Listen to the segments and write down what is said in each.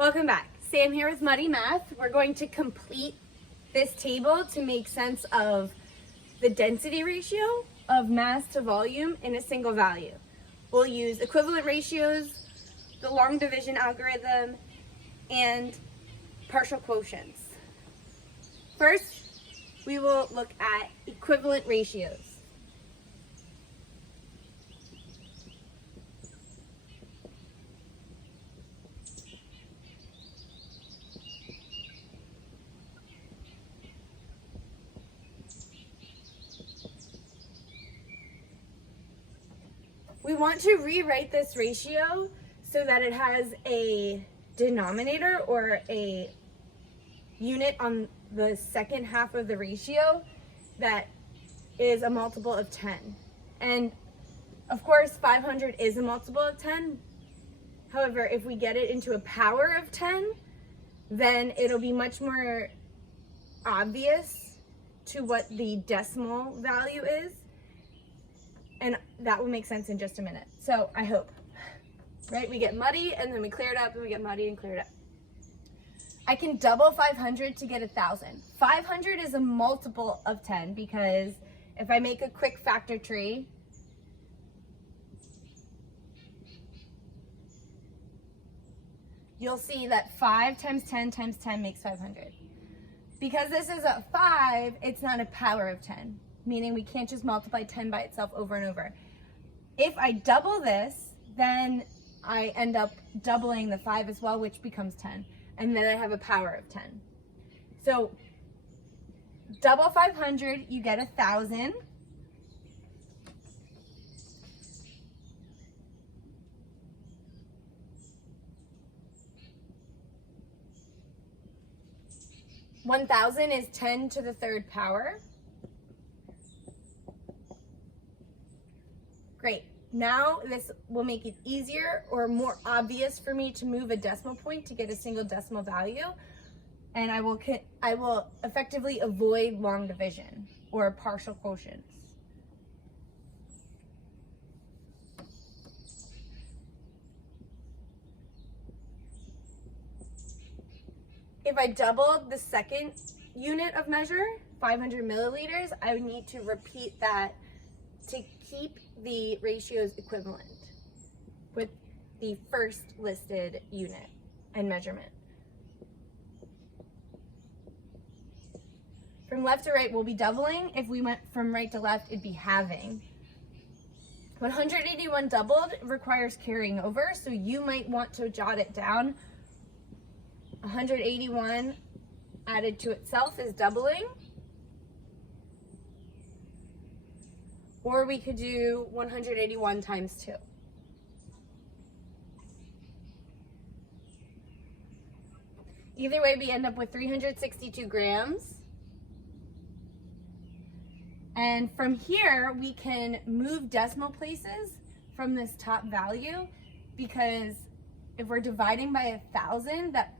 Welcome back. Sam here with Muddy Math. We're going to complete this table to make sense of the density ratio of mass to volume in a single value. We'll use equivalent ratios, the long division algorithm, and partial quotients. First, we will look at equivalent ratios. We want to rewrite this ratio so that it has a denominator or a unit on the second half of the ratio that is a multiple of 10. And of course, 500 is a multiple of 10. However, if we get it into a power of 10, then it'll be much more obvious to what the decimal value is. And that will make sense in just a minute. So I hope, right? We get muddy and then we clear it up and we get muddy and clear it up. I can double 500 to get 1,000. 500 is a multiple of 10 because if I make a quick factor tree, you'll see that 5 times 10 times 10 makes 500. Because this is a 5, it's not a power of 10. Meaning we can't just multiply 10 by itself over and over. If I double this, then I end up doubling the 5 as well, which becomes 10. And then I have a power of 10. So double 500, you get 1,000. $1,000 is 10 to the third power. Great. Now this will make it easier or more obvious for me to move a decimal point to get a single decimal value. And I will effectively avoid long division or partial quotients. If I doubled the second unit of measure, 500 milliliters, I would need to repeat that to keep the ratios equivalent with the first listed unit and measurement. From left to right, we'll be doubling. If we went from right to left, it'd be halving. 181 doubled requires carrying over, so you might want to jot it down. 181 added to itself is doubling. Or we could do 181 times 2. Either way, we end up with 362 grams. And from here, we can move decimal places from this top value, because if we're dividing by 1,000, that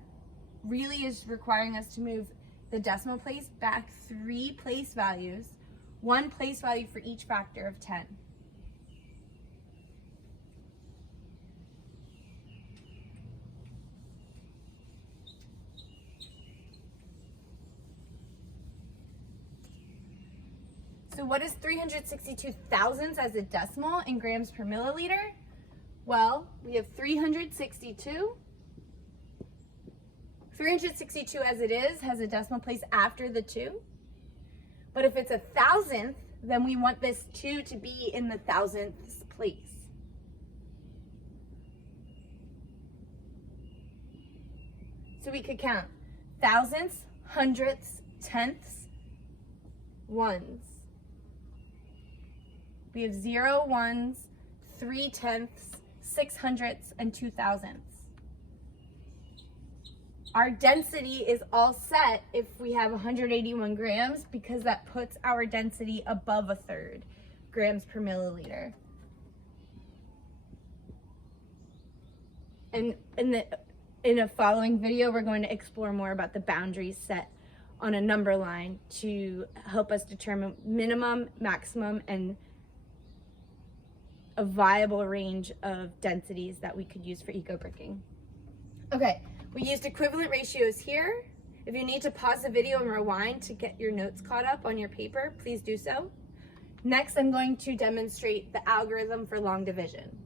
really is requiring us to move the decimal place back 3 place values. 1 place value for each factor of 10. So what is 362 thousandths as a decimal in grams per milliliter? Well, we have 362. 362 as it is has a decimal place after the 2. But if it's 1,000th, then we want this 2 to be in the 1,000ths place. So we could count thousandths, hundredths, tenths, ones. We have 0 ones, 3 tenths, 6 hundredths, and 2 thousandths. Our density is all set if we have 181 grams, because that puts our density above 1/3 grams per milliliter. And in a following video, we're going to explore more about the boundaries set on a number line to help us determine minimum, maximum, and a viable range of densities that we could use for eco-bricking. Okay, We used equivalent ratios here. If you need to pause the video and rewind to get your notes caught up on your paper, please do so. Next, I'm going to demonstrate the algorithm for long division.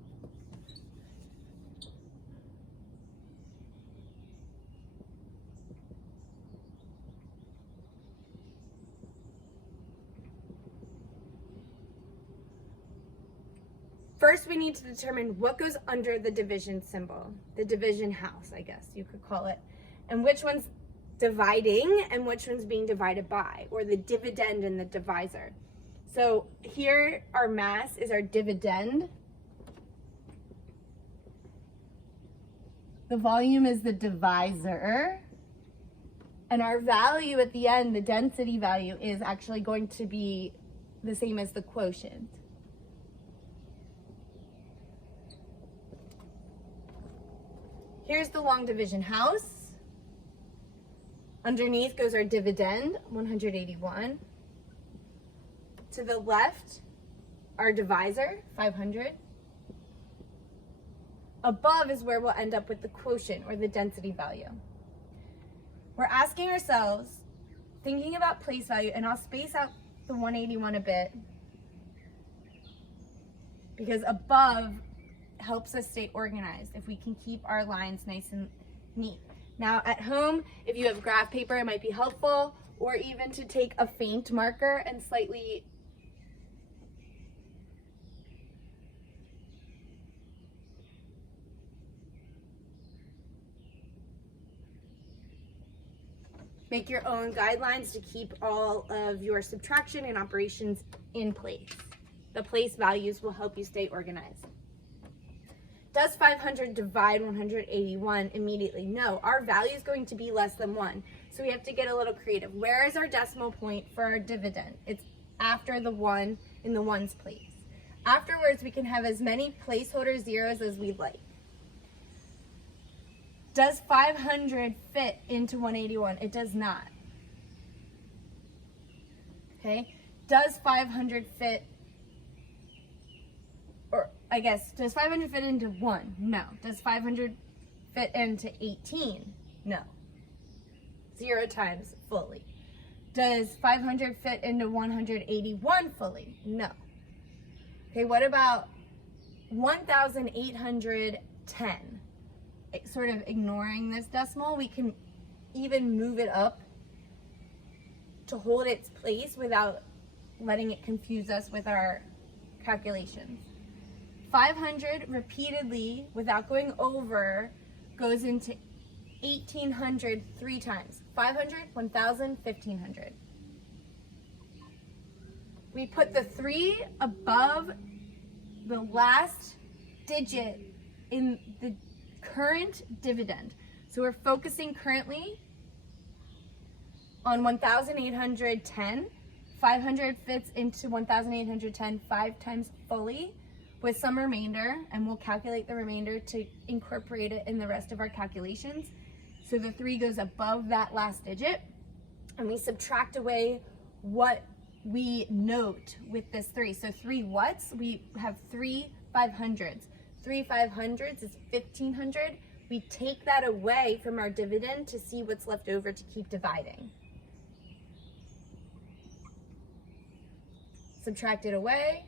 First, we need to determine what goes under the division symbol, the division house, I guess you could call it, and which one's dividing and which one's being divided by, or the dividend and the divisor. So here, our mass is our dividend. The volume is the divisor. And our value at the end, the density value, is actually going to be the same as the quotient. Here's the long division house. Underneath goes our dividend, 181. To the left, our divisor, 500. Above is where we'll end up with the quotient, or the density value. We're asking ourselves, thinking about place value, and I'll space out the 181 a bit, because above helps us stay organized if we can keep our lines nice and neat. Now at home, if you have graph paper, it might be helpful, or even to take a faint marker and slightly make your own guidelines to keep all of your subtraction and operations in place. The place values will help you stay organized. Does 500 divide 181 immediately? No, our value is going to be less than 1. So we have to get a little creative. Where is our decimal point for our dividend? It's after the 1 in the ones place. Afterwards, we can have as many placeholder zeros as we'd like. Does 500 fit into 181? It does not. Okay, does 500 fit, or I guess, does 500 fit into 1? No. Does 500 fit into 18? No. 0 times fully. Does 500 fit into 181 fully? No. Okay, what about 1,810? Sort of ignoring this decimal, we can even move it up to hold its place without letting it confuse us with our calculations. 500 repeatedly, without going over, goes into 1,800 3 times. 500, 1,000, 1,500. We put the 3 above the last digit in the current dividend. So we're focusing currently on 1,810. 500 fits into 1,810 5 times fully with some remainder, and we'll calculate the remainder to incorporate it in the rest of our calculations. So the 3 goes above that last digit, and we subtract away what we note with this 3. So 3 what's? We have 3 500s. 3 500s is 1,500. We take that away from our dividend to see what's left over to keep dividing. Subtract it away.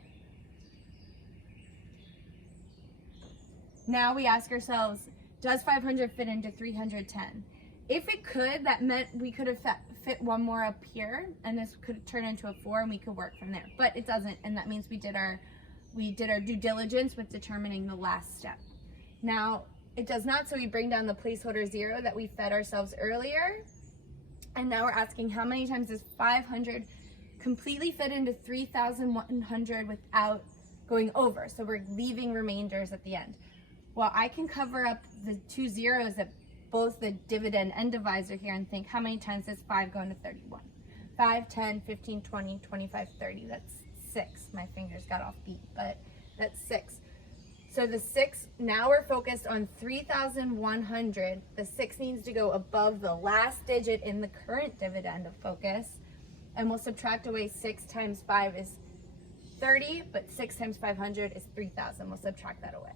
Now we ask ourselves, does 500 fit into 310? If it could, that meant we could have fit one more up here, and this could turn into a 4, and we could work from there. But it doesn't, and that means we did our due diligence with determining the last step. Now, it does not, so we bring down the placeholder 0 that we fed ourselves earlier. And now we're asking, how many times does 500 completely fit into 3,100 without going over? So we're leaving remainders at the end. Well, I can cover up the 2 zeros at both the dividend and divisor here and think, how many times does 5 go into 31? 5, 10, 15, 20, 25, 30. That's 6. My fingers got off beat, but that's 6. So the 6, now we're focused on 3,100. The 6 needs to go above the last digit in the current dividend of focus. And we'll subtract away 6 times 5 is 30, but 6 times 500 is 3,000. We'll subtract that away.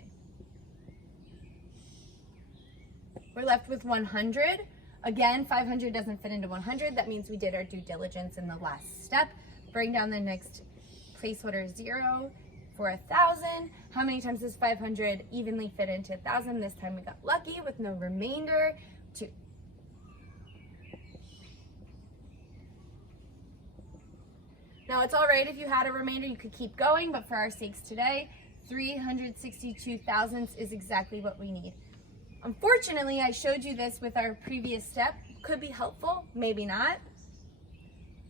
We're left with 100. Again, 500 doesn't fit into 100. That means we did our due diligence in the last step. Bring down the next placeholder 0 for 1,000. How many times does 500 evenly fit into 1,000? This time we got lucky with no remainder. 2. Now it's all right if you had a remainder, you could keep going, but for our sakes today, 362 thousandths is exactly what we need. Unfortunately, I showed you this with our previous step. Could be helpful, maybe not.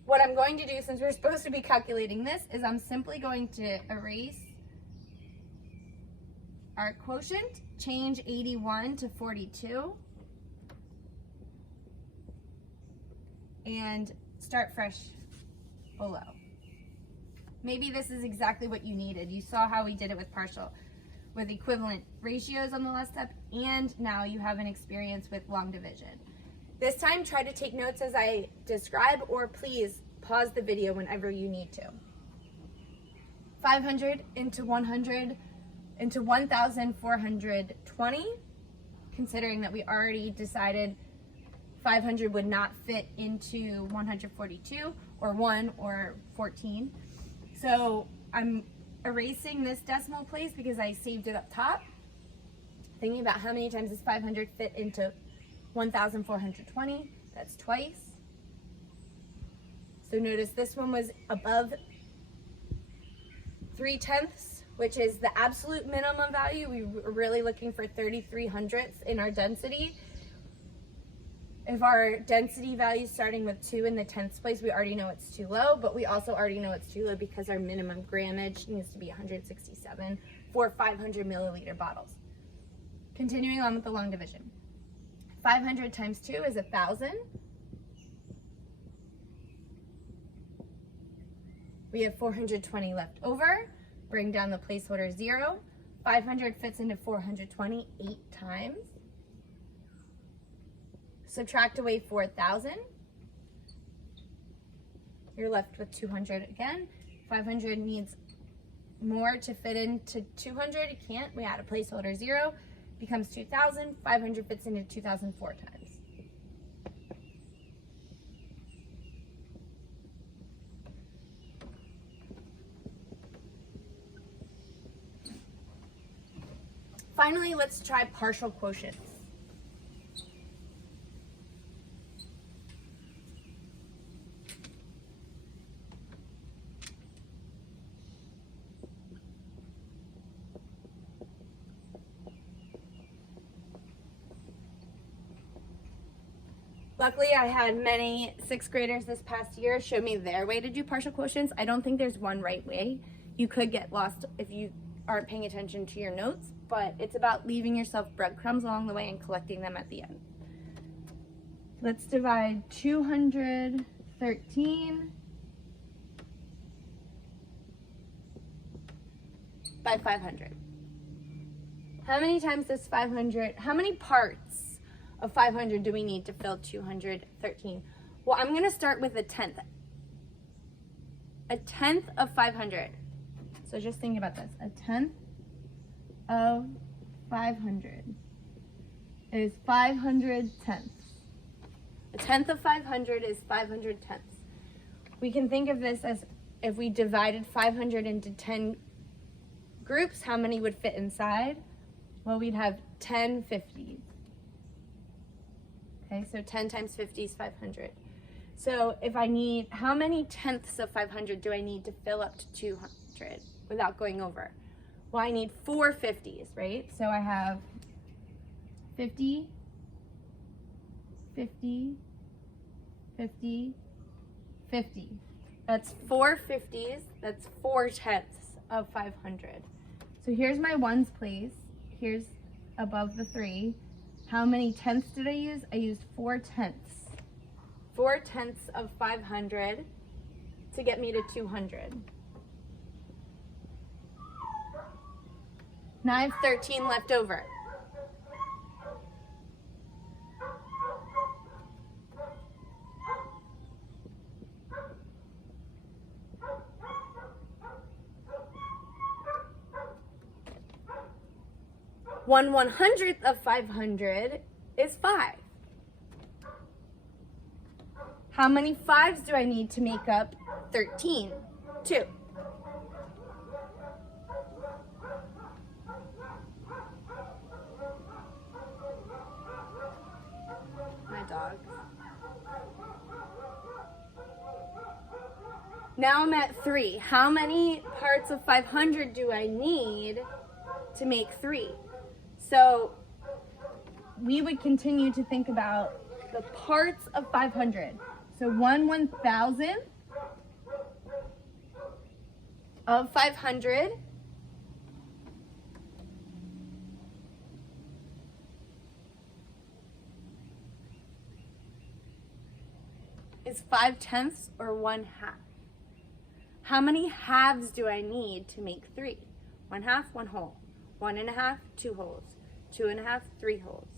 What I'm going to do, since we're supposed to be calculating this, is I'm simply going to erase our quotient, change 81 to 42, and start fresh below. Maybe this is exactly what you needed. You saw how we did it with equivalent ratios on the last step, and now you have an experience with long division. This time, try to take notes as I describe, or please pause the video whenever you need to. 500 into 100 into 1,420, considering that we already decided 500 would not fit into 142, or 1, or 14. So I'm erasing this decimal place because I saved it up top. Thinking about how many times does 500 fit into 1,420? That's twice. So notice this one was above 3/10, which is the absolute minimum value. We were really looking for 33/100 in our density. If our density value is starting with 2 in the 10th place, we already know it's too low, but we also already know it's too low because our minimum grammage needs to be 167 for 500 milliliter bottles. Continuing on with the long division. 500 times 2 is 1,000. We have 420 left over. Bring down the placeholder 0. 500 fits into 420 8 times. Subtract away 4,000. You're left with 200 again. 500 needs more to fit into 200. It can't. We add a placeholder 0. Becomes 2,000. 500 fits into 2,000 4 times. Finally, let's try partial quotients. Luckily, I had many 6th graders this past year show me their way to do partial quotients. I don't think there's one right way. You could get lost if you aren't paying attention to your notes, but it's about leaving yourself breadcrumbs along the way and collecting them at the end. Let's divide 213 by 500. How many times does 500, how many parts of 500 do we need to fill 213? Well, I'm going to start with a tenth. A tenth of 500. So just think about this. A tenth of 500 is 500 tenths. A tenth of 500 is 500 tenths. We can think of this as if we divided 500 into 10 groups, how many would fit inside? Well, we'd have 10 50s. Okay, so 10 times 50 is 500. So if I need, how many tenths of 500 do I need to fill up to 200 without going over? Well, I need 4 50s, right? So I have 50, 50, 50, 50. That's 4 50s, that's 4 tenths of 500. So here's my ones place, here's above the 3. How many tenths did I use? I used 4 tenths. 4 tenths of 500 to get me to 200. Now I have 13 left over. One 100th of 500 is 5. How many 5s do I need to make up 13? 2. My dog. Now I'm at 3. How many parts of 500 do I need to make 3? So we would continue to think about the parts of 500. So 1/1000 of 500 is 5/10 or 1/2. How many halves do I need to make 3? 1/2, 1 whole. 1.5, 2 wholes. 2.5, 3 wholes.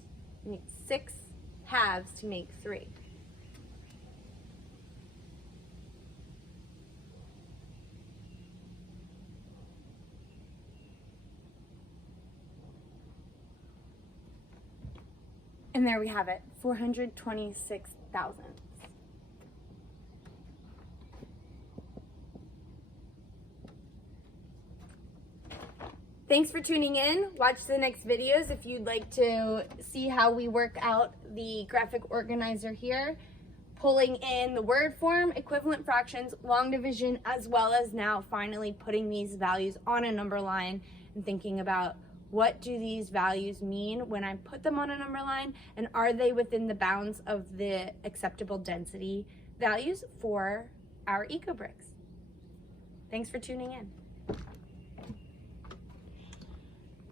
You need 6 halves to make 3. And there we have it, 426 thousandths. Thanks for tuning in. Watch the next videos if you'd like to see how we work out the graphic organizer here, pulling in the word form, equivalent fractions, long division, as well as now finally putting these values on a number line and thinking about what do these values mean when I put them on a number line, and are they within the bounds of the acceptable density values for our EcoBricks. Thanks for tuning in.